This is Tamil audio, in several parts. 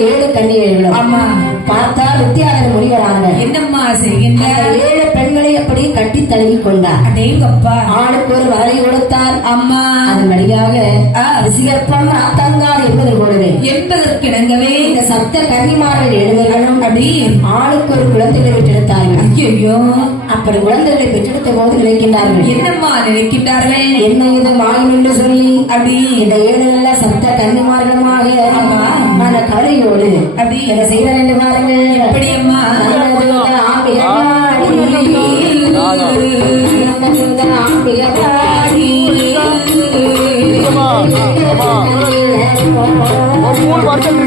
ஏழு கன்னிகைகளும் ஆமா. பார்த்தால் வித்தியாசம் முடிகிறார்கள் என்னம்மா செய்கின்ற? ஏழு பெண்களை அப்படி கட்டி தழுவி கொண்டார். அடேங்கப்பா. ஆளுக்கு ஒரு வரை கொடுத்தார். அம்மா. அதன் வழியாக ஆ. விசிகற்பம் அத்தங்கால் என்பது கூடவே. என்பதற்கு இணங்கவே இந்த சப்த கன்னிமார்கள் எழுவர்களும் அப்படி ஆளுக்கு ஒரு குழந்தைகளை பெற்றெடுத்தார்கள். ஐயோ அப்படி குழந்தைகளை பெற்றெடுத்த போது நினைக்கின்றார்கள். என்னம்மா நினைக்கின்றார்கள்? என்ன இது மாயம் என்று சொல்லி? அப்படி இந்த ஏழு நல்ல சப்த கன்னிமார்களுமாக கலையோடு அப்படி என்ன செய்யறேன் என்று பாருங்கள். மூணு வருஷம்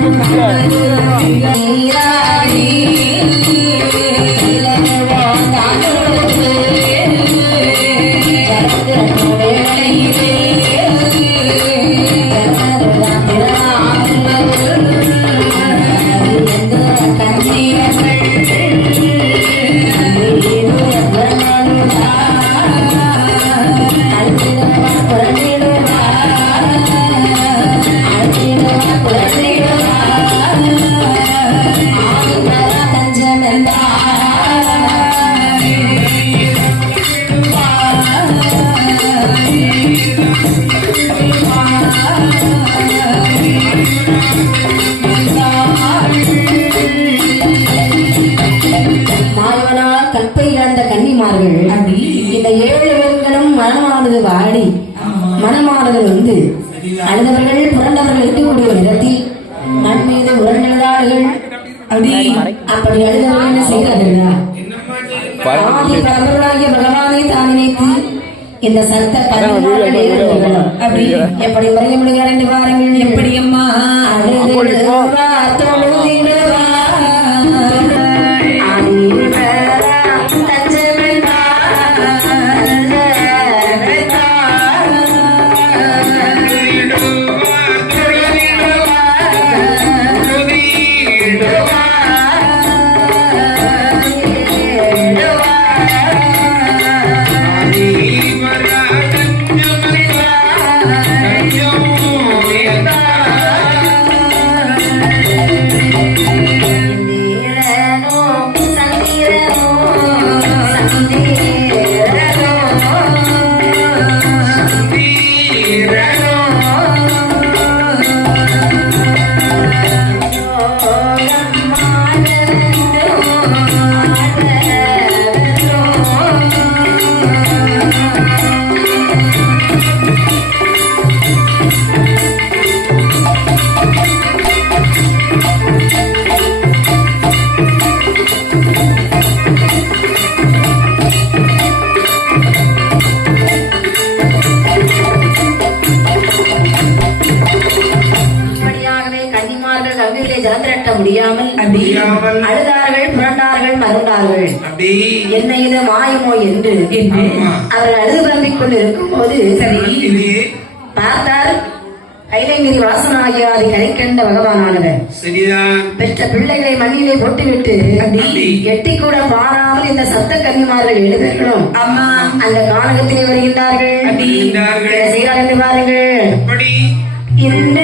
மனமானது வந்து அழுதவர்கள் புரண்டவர்கள் இருக்கக்கூடிய இடத்தில் மண் மீது உரண்டெழுதார்கள் அப்படி அப்படி அழுதவர்கள் என்ன செய்கிறார்களா ஆதி பகவானை தான் நினைத்து இந்த சத்த அப்படி எப்படி மறைய முடிகிறார் என்று பாருங்கள் எப்படி அம்மா அழுதுவா, என்ன இது மாயமோ என்று என்று அவர்கள் அழுது புலம்பிக் கொண்டு இருக்கும் போது சரி பார்த்தார் கைலைங்கிரி வாசனாகிய அதை கரைக்கண்ட பகவானானவர். பெற்ற பிள்ளைகளை மண்ணிலே போட்டுவிட்டு. எட்டி கூட பாராமல் இந்த சப்த கன்னிமார்கள் அம்மா அந்த கானகத்திலே வருகின்றார்கள். செய்கிறார்கள் என்று பாருங்கள். இந்த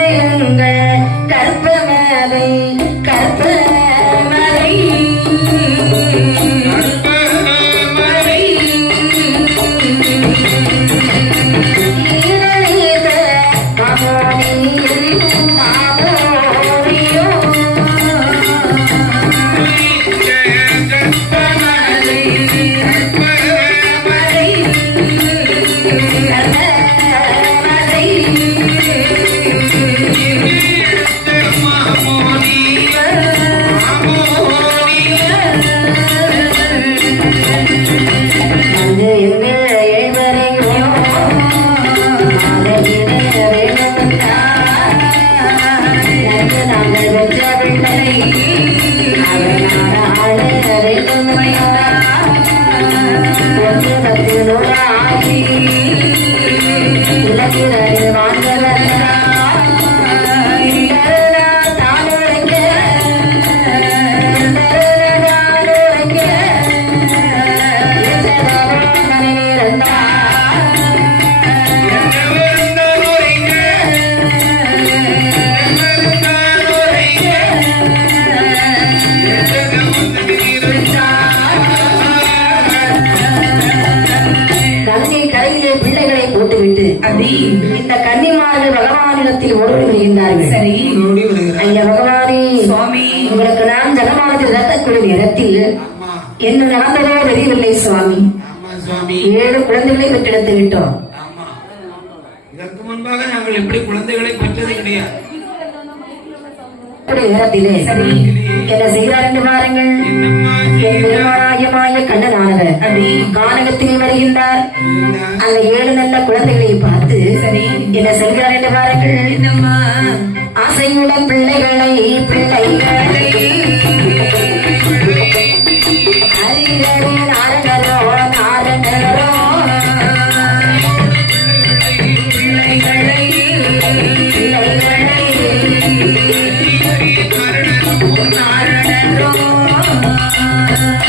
வாழ்ந்தவன் என்ன நடந்ததோ தெரியவில்லை சுவாமி. ஏழு குழந்தைகளை பெற்றெடுத்து விட்டோம். இதற்கு முன்பாக நாங்கள் எப்படி குழந்தைகளை பெற்றது கிடையாது. என்ன செய்கிறார் என்று பாருங்கள். கண்ணனானவர். கானகத்தில் வருகின்றார்? அந்த ஏழு நல்ல குழந்தைகளை பார்த்து என்ன சொல்கிறார் என்று பாருங்கள். ஆசையுள்ள பிள்ளைகளை பிள்ளைகளை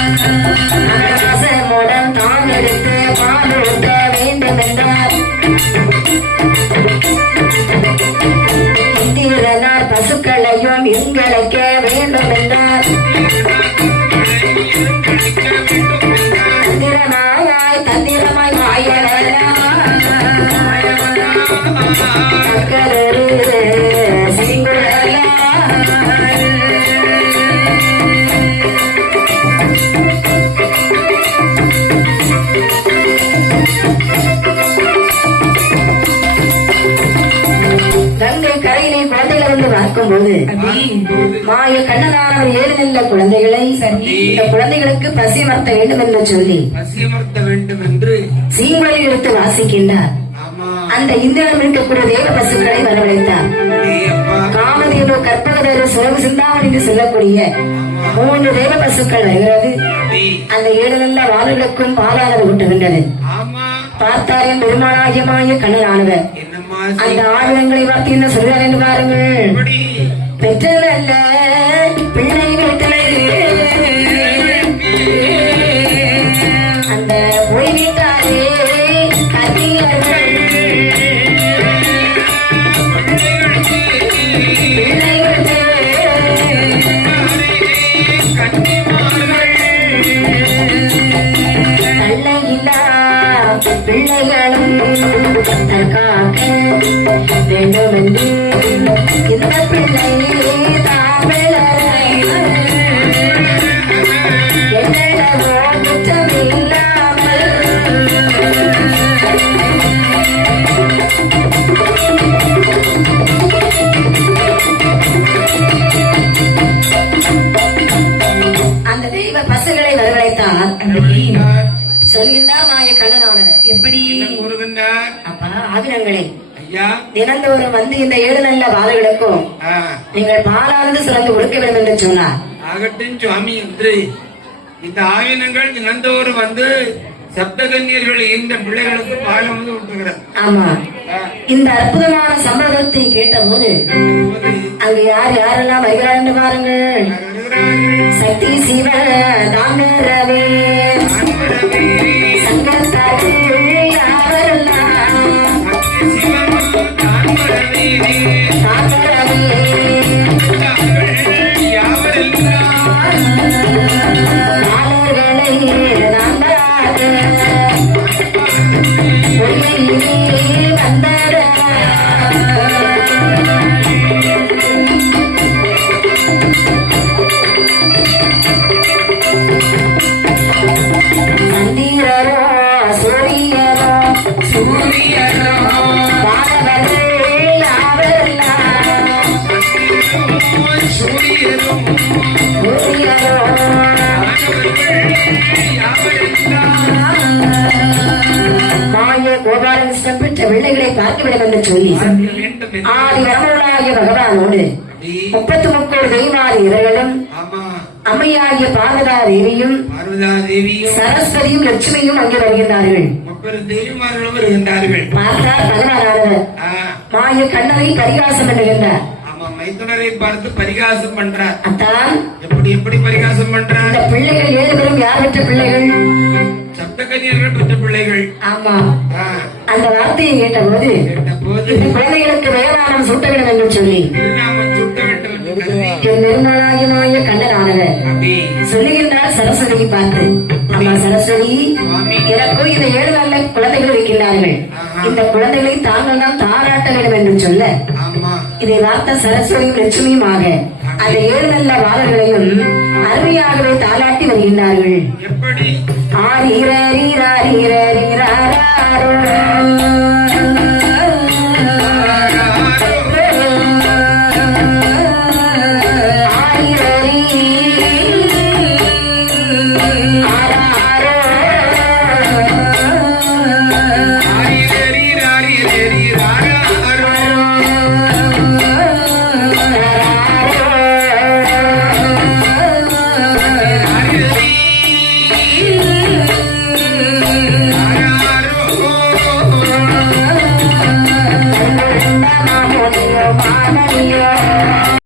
அகரசமுடன் தான் எடுத்து பாலூட்ட வேண்டும் என்றார் இந்திரனார் பசுக்களையும் எங்களுக்கே வந்து பார்க்கும்போது அடி மாய கண்ணனானவர் ஏழு நல்ல குழந்தைகளை இந்த குழந்தைகளுக்கு பசி மர்த்த வேண்டும் என்று சொல்லி. பசியமர்த்த வேண்டும் என்று சீங்குழலில் எடுத்து வாசிக்கின்றார். அந்த இந்திரன் இருக்கக்கூடிய தேவ பசுக்களை வரவழைத்தார். காமதேவ கற்பகதேவ சுரகு சிந்தாமணி என்று சொல்லக்கூடிய மூன்று தேவ பசுக்கள் வருகிறது. அந்த ஏழு நல்ல வாளுகளுக்கும் பாலானது ஊட்டுகின்றது பார்த்தாரின் பெருமானாகியமாய கண்ணனானவர் அந்த ஆயுதங்களை பார்த்து என்ன சொல்கிறார் என்று பாருங்கள். எப்படி பெற்ற நல்ல பிள்ளை அந்த போய் வீட்டாரே பிள்ளைகளும் தற்காக்க வேண்டுமென்று இந்த பிள்ளை சொல்கின்றார் மாய கண்ணனானவர். எப்படி? அப்பா ஆவினங்களே ஐயா. தினந்தோறும் வந்து இந்த ஏழு நல்ல பாலர்களுக்கும் ஆ, நீங்கள் பாலானது சிறந்து கொடுக்க வேண்டும் என்று சொன்னார். ஆகட்டும் சுவாமி என்று. இந்த ஆவினங்கள் தினந்தோறும் வந்து சப்தகன்யர்கள் இந்த பிள்ளைகளுக்கு பாலம் வந்து விட்டுகிறார் ஆமா. இந்த அற்புதமான சம்பவத்தை கேட்டபோது இப்போது அங்கு யார் யாரெல்லாம் வருகிறார் என்று பாருங்கள். வருகிறார்கள். சக்தி சிவ தாங்கரவே என்று சொல்லி ஆதி வரமுள்ளாகிய பகவானோடு முப்பத்து முக்கோடு தெய்வாதி இவர்களும் ஆமா. அம்மையாகிய பார்வதா தேவியும் சரஸ்வதியும் லட்சுமியும் அங்கே வருகின்றார்கள். பார்த்தார் பகவானானவர் மாய கண்ணனை பரிகாசம் ஆமா மைத்துனரை பார்த்து பரிகாசம் பண்றார். அத்தான். எப்படி எப்படி பரிகாசம் பண்றார்? பிள்ளைகள் ஏழு பேரும் யார் பெற்ற பிள்ளைகள்? சப்தகன்யர்கள் பெற்ற பிள்ளைகள். ஆமா அந்த வார்த்தையை கேட்டபோது இந்த குழந்தைகளுக்கு வேதாளம் சூட்ட வேண்டும் என்று சொல்லி. மாய கண்ணனானவர் சொல்லுகின்றார் சரஸ்வதியை பார்த்து. அம்மா சரஸ்வதி எனக்கு இந்த ஏழு நல்ல குழந்தைகள் இருக்கின்றார்கள். இந்த குழந்தைகளை தாங்கள் தான் தாராட்ட வேண்டும் என்று சொல்ல. ஆமா. இதை வார்த்த சரஸ்வதியும் லட்சுமியுமாக அந்த ஏழு நல்ல வாழர்களையும் அருமையாகவே தாளாட்டி வருகின்றார்கள். எப்படி? ஆரிரரி